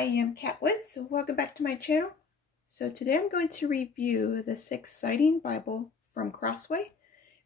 I am Kat Woods, so welcome back to my channel. So today I'm going to review this exciting Bible from Crossway.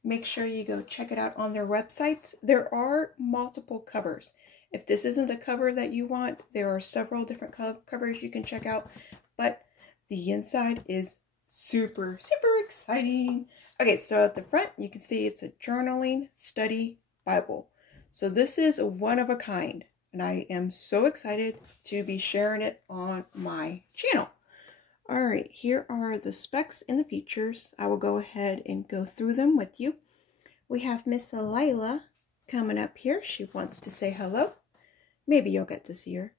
Make sure you go check it out on their website. There are multiple covers. If this isn't the cover that you want, there are several different covers you can check out, but the inside is super exciting. Okay, so at the front you can see it's a journaling study Bible. So this is one of a kind, and I am so excited to be sharing it on my channel. All right, here are the specs and the features. I will go ahead and go through them with you. We have Miss Layla coming up here. She wants to say hello. Maybe you'll get to see her.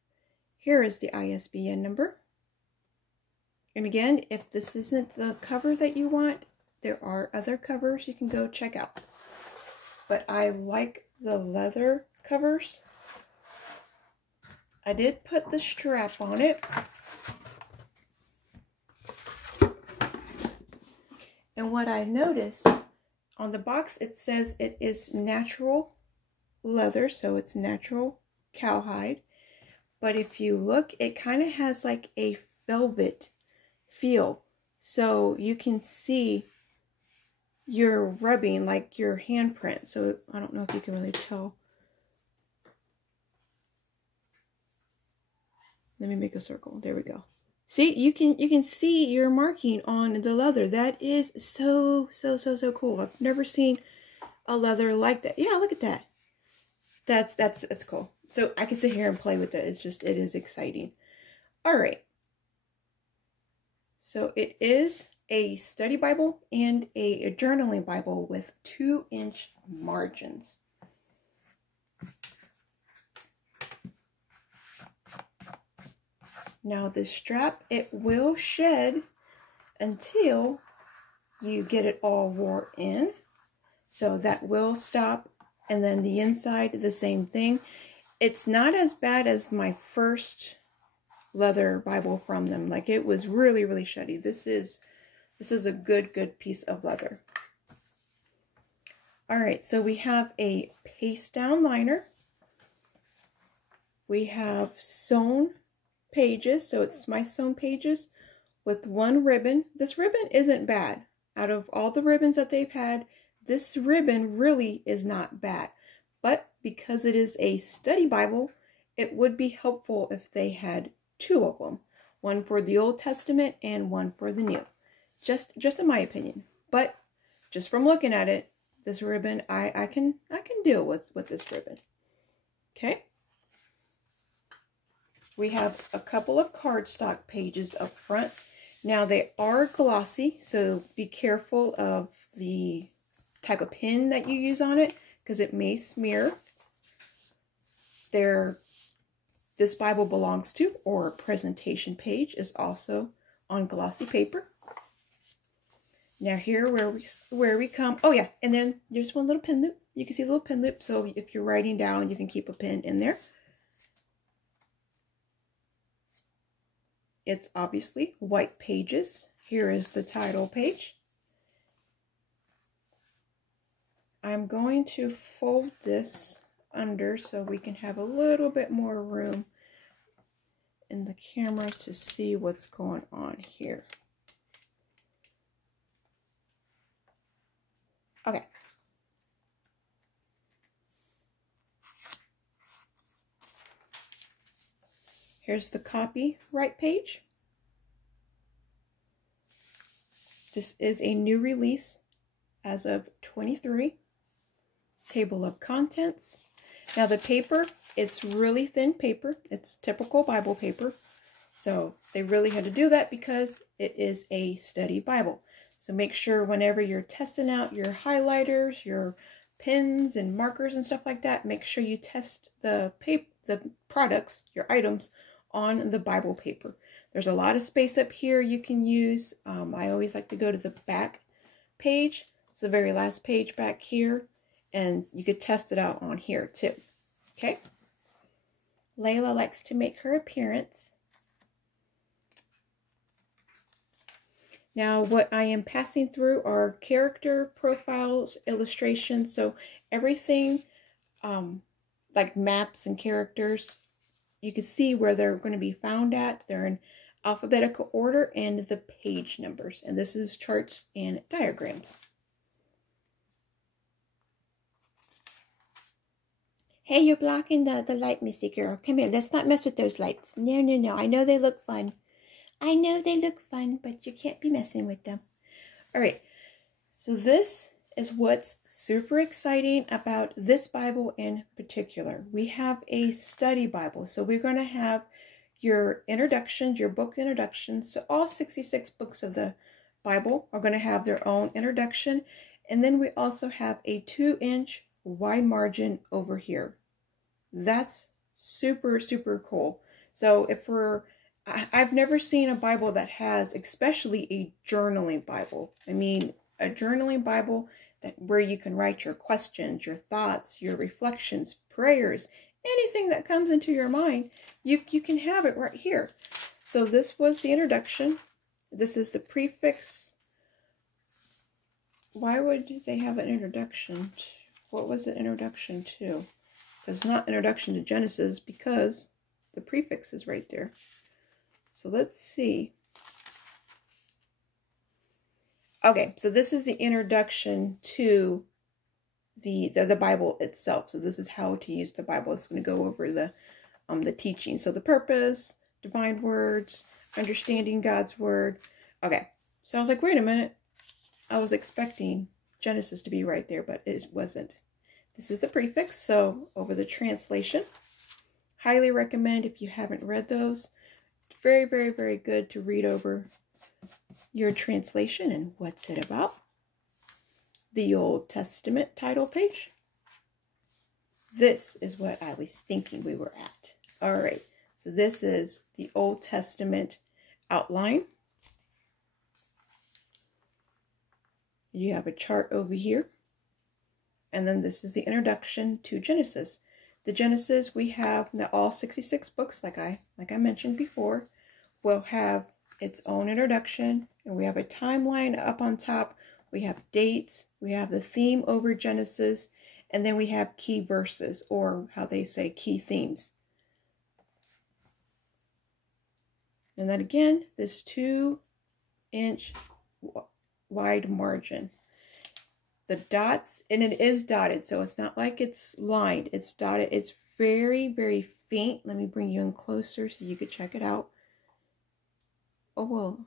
Here is the ISBN number. And again, if this isn't the cover that you want, there are other covers you can go check out. But I like the leather covers. I did put the strap on it. And what I noticed on the box, it says it is natural leather, so it's natural cowhide. But if you look, it kind of has like a velvet feel. So you can see you're rubbing like your handprint. So I don't know if you can really tell. Let me make a circle. There we go. See, you can see your marking on the leather. That is so cool. I've never seen a leather like that. Yeah, look at that. That's cool. So I can sit here and play with it. It is exciting. All right. So it is a study Bible and a journaling Bible with 2-inch margins. Now the strap, it will shed until you get it all wore in. So that will stop. And then the inside, the same thing. It's not as bad as my first leather Bible from them. Like, it was really sheddy. This is a good piece of leather. All right, so we have a paste down liner. We have sewn pages, so it's my sewn pages with one ribbon. This ribbon isn't bad. Out of all the ribbons that they've had, this ribbon really is not bad. But because it is a study Bible, it would be helpful if they had two of them. One for the Old Testament and one for the New. Just in my opinion. But just from looking at it, this ribbon, I can deal with this ribbon. Okay. We have a couple of cardstock pages up front. Now they are glossy, so be careful of the type of pen that you use on it, because it may smear. This Bible belongs to, or presentation page, is also on glossy paper. Now here where we come, oh yeah, and then there's one little pen loop. You can see a little pen loop, so if you're writing down, you can keep a pen in there. It's obviously white pages. Here is the title page. I'm going to fold this under so we can have a little bit more room in the camera to see what's going on here. Okay. Here's the copyright page. This is a new release as of 23. Table of contents. Now the paper, it's really thin paper. It's typical Bible paper. So they really had to do that because it is a study Bible. So make sure whenever you're testing out your highlighters, your pens and markers and stuff like that, make sure you test the products, your items, on the Bible paper. There's a lot of space up here you can use. I always like to go to the back page. It's the very last page back here. And you could test it out on here too. Okay. Layla likes to make her appearance. Now what I am passing through are character profiles, illustrations. So everything like maps and characters you can see where they're going to be found at. They're in alphabetical order and the page numbers. And this is charts and diagrams. Hey, you're blocking the light, Missy girl. Come here. Let's not mess with those lights. No, no, no. I know they look fun. I know they look fun, but you can't be messing with them. All right. So this is what's super exciting about this Bible in particular. We have a study Bible. So we're going to have your introductions, your book introductions. So all 66 books of the Bible are going to have their own introduction. And then we also have a 2-inch wide margin over here. That's super, super cool. So I've never seen a Bible that has, especially a journaling Bible. I mean, a journaling Bible where you can write your questions, your thoughts, your reflections, prayers, anything that comes into your mind, you can have it right here. So this was the introduction. This is the prefix. Why would they have an introduction? What was the introduction to? It's not introduction to Genesis because the prefix is right there. So let's see. Okay, so this is the introduction to the Bible itself. So this is how to use the Bible. It's going to go over the teaching. So the purpose, divine words, understanding God's word. Okay, so I was like, wait a minute. I was expecting Genesis to be right there, but it wasn't. This is the prefix, so over the translation. Highly recommend if you haven't read those. Very, very, very good to read over your translation and what's it about. The Old Testament title page. This is what I was thinking we were at. All right, so this is the Old Testament outline. You have a chart over here. And then this is the introduction to Genesis. The Genesis, we have now all 66 books, like I mentioned before, will have its own introduction. And we have a timeline up on top. We have dates. We have the theme over Genesis. And then we have key verses, or how they say key themes. And then again, this 2-inch wide margin. The dots, and it is dotted, so it's not like it's lined. It's dotted. It's very, very faint. Let me bring you in closer so you could check it out. Oh, well.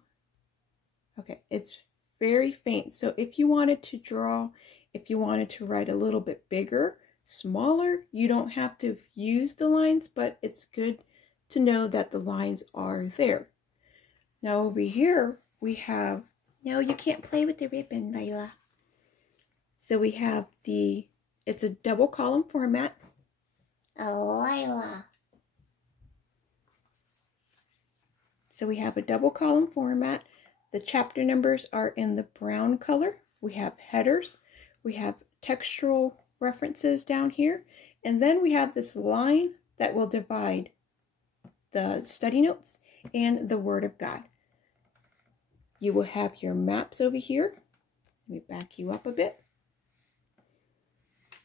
Okay, it's very faint. So if you wanted to draw, if you wanted to write a little bit bigger, smaller, you don't have to use the lines, but it's good to know that the lines are there. Now over here, we have, no, you can't play with the ribbon, Layla. So we have it's a double column format. Oh, Layla. So we have a double column format. The chapter numbers are in the brown color. We have headers. We have textual references down here. And then we have this line that will divide the study notes and the Word of God. You will have your maps over here. Let me back you up a bit.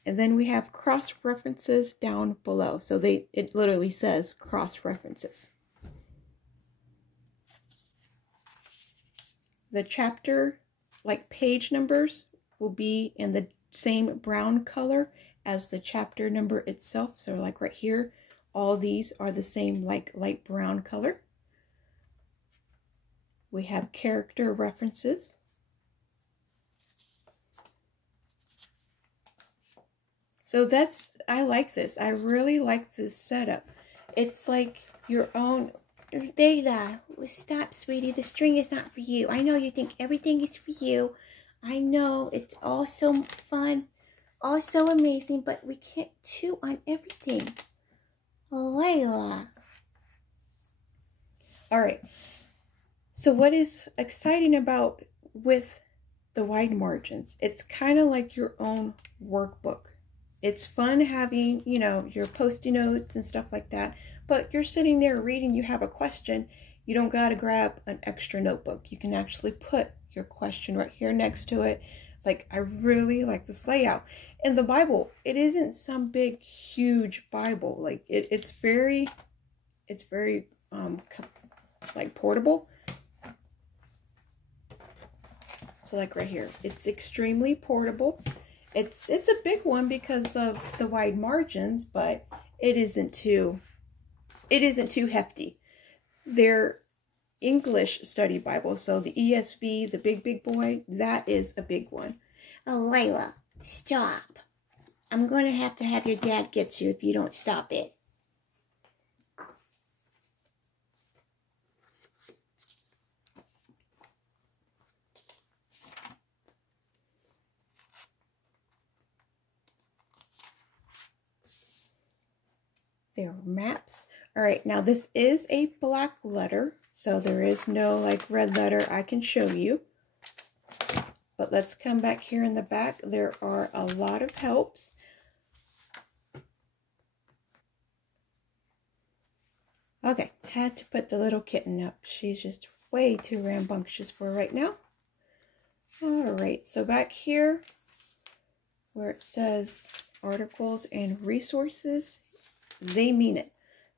And then we have cross references down below. So it literally says cross references. The chapter, like page numbers, will be in the same brown color as the chapter number itself. So like right here, all these are the same like light brown color. We have character references. So I like this. I really like this setup. It's like your own. Beta, stop, sweetie. The string is not for you. I know you think everything is for you. I know it's all so fun, all so amazing, but we can't chew on everything. Layla. All right. So what is exciting about with the wide margins? It's kind of like your own workbook. It's fun having, your Post-it notes and stuff like that. But you're sitting there reading, you have a question. You don't got to grab an extra notebook. You can actually put your question right here next to it. Like, I really like this layout. In the Bible, it isn't some big, huge Bible. Like, it's very It's very like portable. So like right here, it's extremely portable. It's a big one because of the wide margins, but it isn't too hefty. They're English study Bible, so the ESV, the big boy, that is a big one. Oh, Layla, stop. I'm going to have your dad get you if you don't stop it. There are maps. All right, now this is a black letter, so there is no like red letter I can show you. But let's come back here in the back. There are a lot of helps. Okay, had to put the little kitten up. She's just way too rambunctious for right now. All right, so back here where it says articles and resources, they mean it.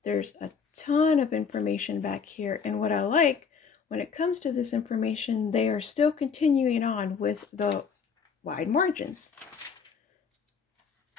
There's a ton of information back here, and what I like when it comes to this information, they are still continuing on with the wide margins.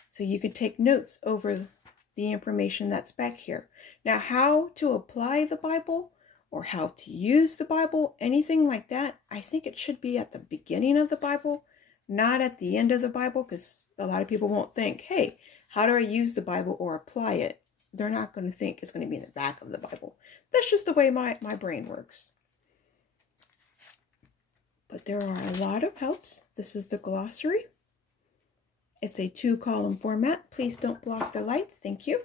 So you could take notes over the information that's back here. Now, how to apply the Bible or how to use the Bible, anything like that, I think it should be at the beginning of the Bible, not at the end of the Bible, because a lot of people won't think, hey, how do I use the Bible or apply it? They're not going to think it's going to be in the back of the Bible. That's just the way my brain works. But there are a lot of helps. This is the glossary. It's a 2-column format. Please don't block the lights. Thank you.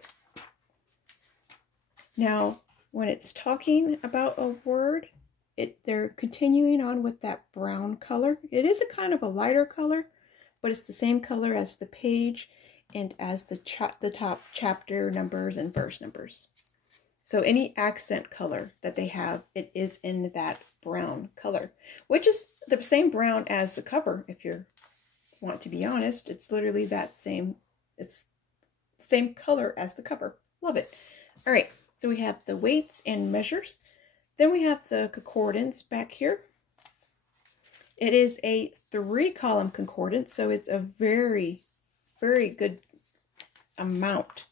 Now, when it's talking about a word, they're continuing on with that brown color. It is a kind of a lighter color, but it's the same color as the page and as the top chapter numbers and verse numbers. So any accent color that they have, it is in that brown color, which is the same brown as the cover. If you want to be honest, it's literally that same, it's the same color as the cover. Love it. All right, so we have the weights and measures. Then we have the concordance back here. It is a 3-column concordance, so it's a very, very good amount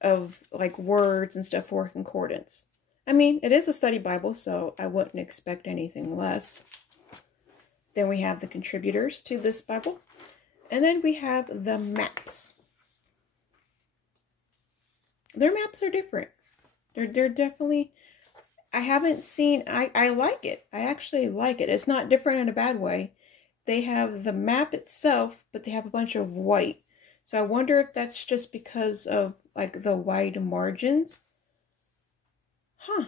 of like words and stuff for concordance. I mean, it is a study Bible, so I wouldn't expect anything less. Then we have the contributors to this Bible. And then we have the maps. Their maps are different. They're definitely, I haven't seen, I like it. I actually like it. It's not different in a bad way. They have the map itself, but they have a bunch of white. So I wonder if that's just because of like the wide margins. Huh.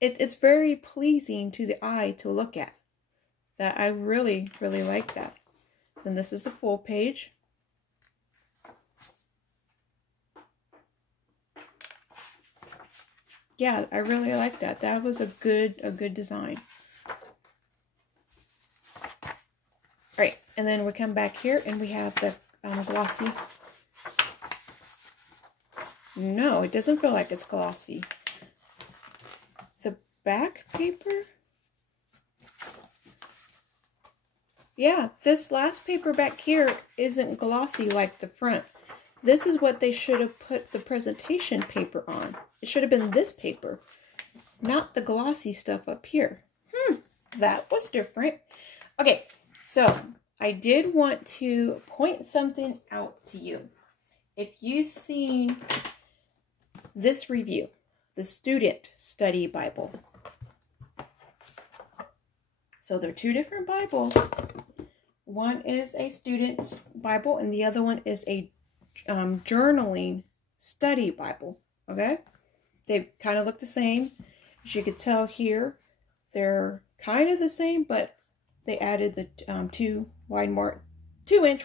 It's very pleasing to the eye to look at. That I really, really like that. Then this is the full page. Yeah, I really like that. That was a good design. All right, and then we come back here and we have the glossy. No, it doesn't feel like it's glossy. The back paper. Yeah, this last paper back here isn't glossy like the front. This is what they should have put the presentation paper on. It should have been this paper, not the glossy stuff up here. That was different. Okay, so I did want to point something out to you. If you've seen this review, the Student Study Bible. So they're two different Bibles. One is a student's Bible and the other one is a journaling study Bible. Okay? They kind of look the same. As you can tell here, they're kind of the same, but they added the 2-inch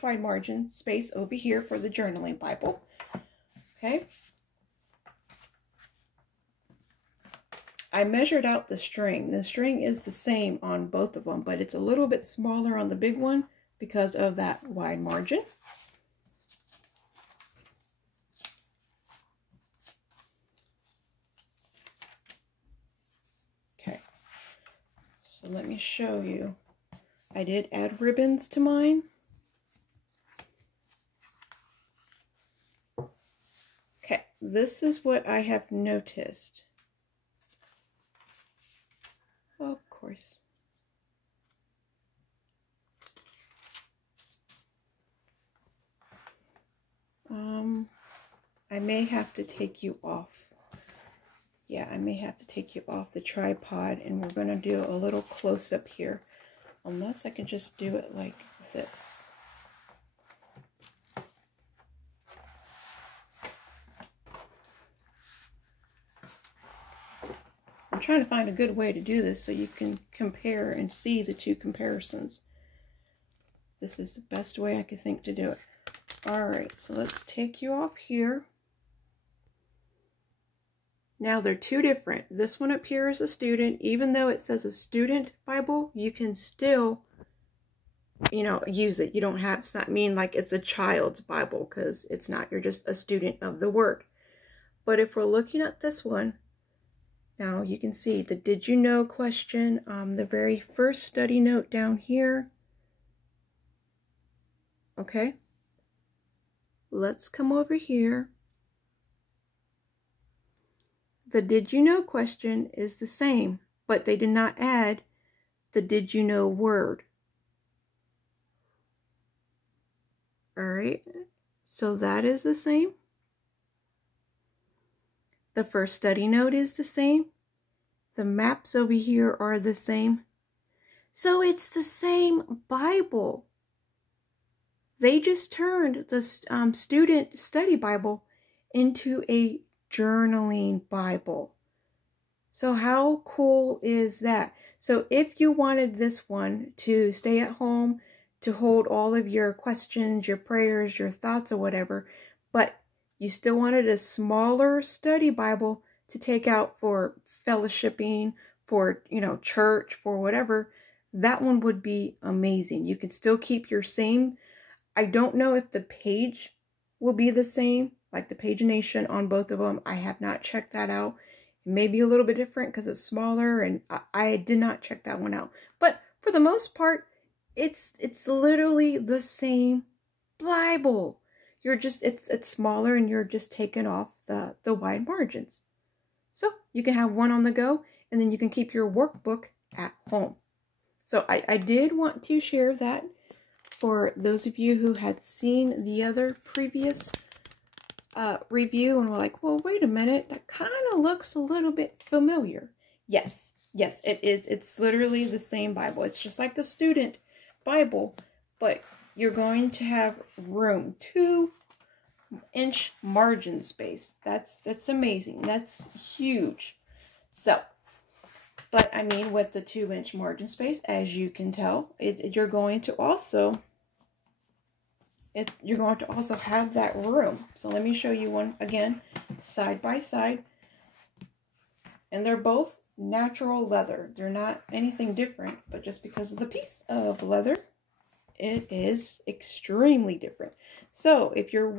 wide margin space over here for the journaling Bible. Okay? I measured out the string. The string is the same on both of them, but it's a little bit smaller on the big one because of that wide margin. So let me show you. I did add ribbons to mine. Okay, this is what I have noticed. Of course. I may have to take you off. Yeah, I may have to take you off the tripod, and we're going to do a little close-up here. Unless I can just do it like this. I'm trying to find a good way to do this so you can compare and see the two comparisons. This is the best way I could think to do it. Alright, so let's take you off here. Now they're two different. This one up here is a student. Even though it says a student Bible, you can still, use it. You don't have, it's not mean like it's a child's Bible, because it's not. You're just a student of the Word. But if we're looking at this one, now you can see the did you know question, the very first study note down here. Okay. Let's come over here. The did you know question is the same, but they did not add the did you know word. Alright, so that is the same. The first study note is the same. The maps over here are the same. So it's the same Bible. They just turned the student study Bible into a journaling Bible. So how cool is that? So if you wanted this one to stay at home to hold all of your questions, your prayers, your thoughts or whatever, but you still wanted a smaller study Bible to take out for fellowshipping, for, church, for whatever, that one would be amazing. You can still keep your same. I don't know if the page will be the same, like the pagination on both of them. I have not checked that out. It may be a little bit different because it's smaller, and I did not check that one out. But for the most part, it's literally the same Bible. You're just, it's smaller, and you're just taking off the wide margins. So you can have one on the go, and then you can keep your workbook at home. So I did want to share that for those of you who had seen the other previous review and were like, well, wait a minute, that kind of looks a little bit familiar. Yes, it is. It's literally the same Bible. It's just like the student Bible, but you're going to have room, 2-inch margin space. That's amazing. That's huge. So, but I mean, with the 2-inch margin space, as you can tell, you're going to also have that room. So let me show you one again, side by side. And they're both natural leather. They're not anything different, but just because of the piece of leather, it is extremely different. So if you're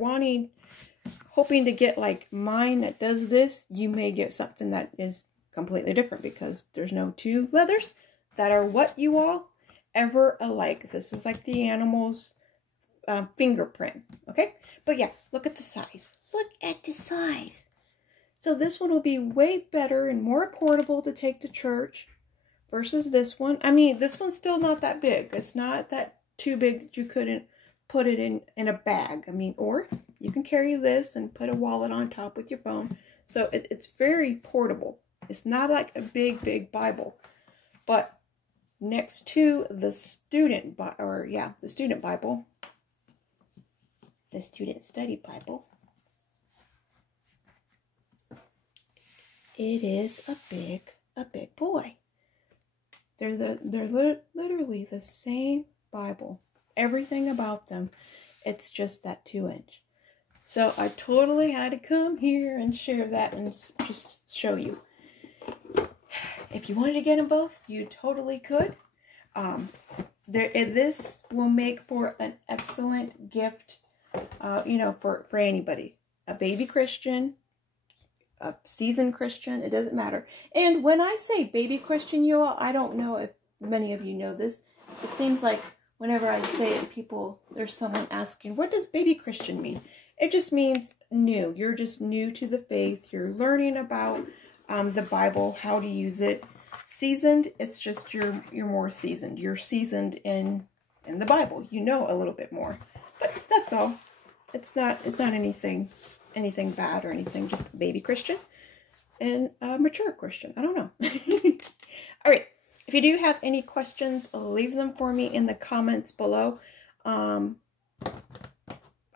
hoping to get like mine that does this, you may get something that is completely different because there's no two leathers that are what you all ever alike. This is like the animal's fingerprint. Okay, but yeah, look at the size. Look at the size. So this one will be way better and more portable to take to church versus this one. I mean, this one's still not that big. It's not that too big that you couldn't put it in a bag. I mean, or you can carry this and put a wallet on top with your phone. So it's very portable. It's not like a big Bible, but next to the student Bible, the student study Bible, it is a big boy. They're literally the same Bible. Everything about them, it's just that 2-inch. So I totally had to come here and share that and just show you. If you wanted to get them both, you totally could. This will make for an excellent gift, for anybody. A baby Christian, a seasoned Christian, it doesn't matter. And when I say baby Christian, you all, I don't know if many of you know this. It seems like whenever I say it, there's someone asking, what does baby Christian mean? It just means new. You're just new to the faith. You're learning about the Bible, how to use it. Seasoned, it's just you're more seasoned. You're seasoned in the Bible. You know a little bit more. But that's all. It's not anything bad or anything, just baby Christian and mature Christian. I don't know. All right. If you do have any questions, leave them for me in the comments below. I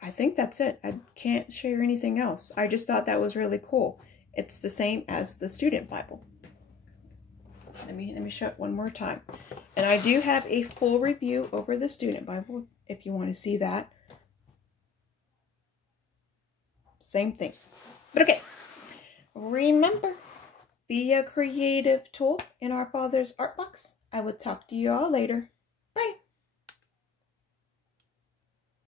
think that's it. I can't share anything else. I just thought that was really cool. It's the same as the student Bible. Let me show it one more time. And I do have a full review over the student Bible if you want to see that. Same thing. But okay. Remember, be a creative tool in our Father's art box. I will talk to you all later.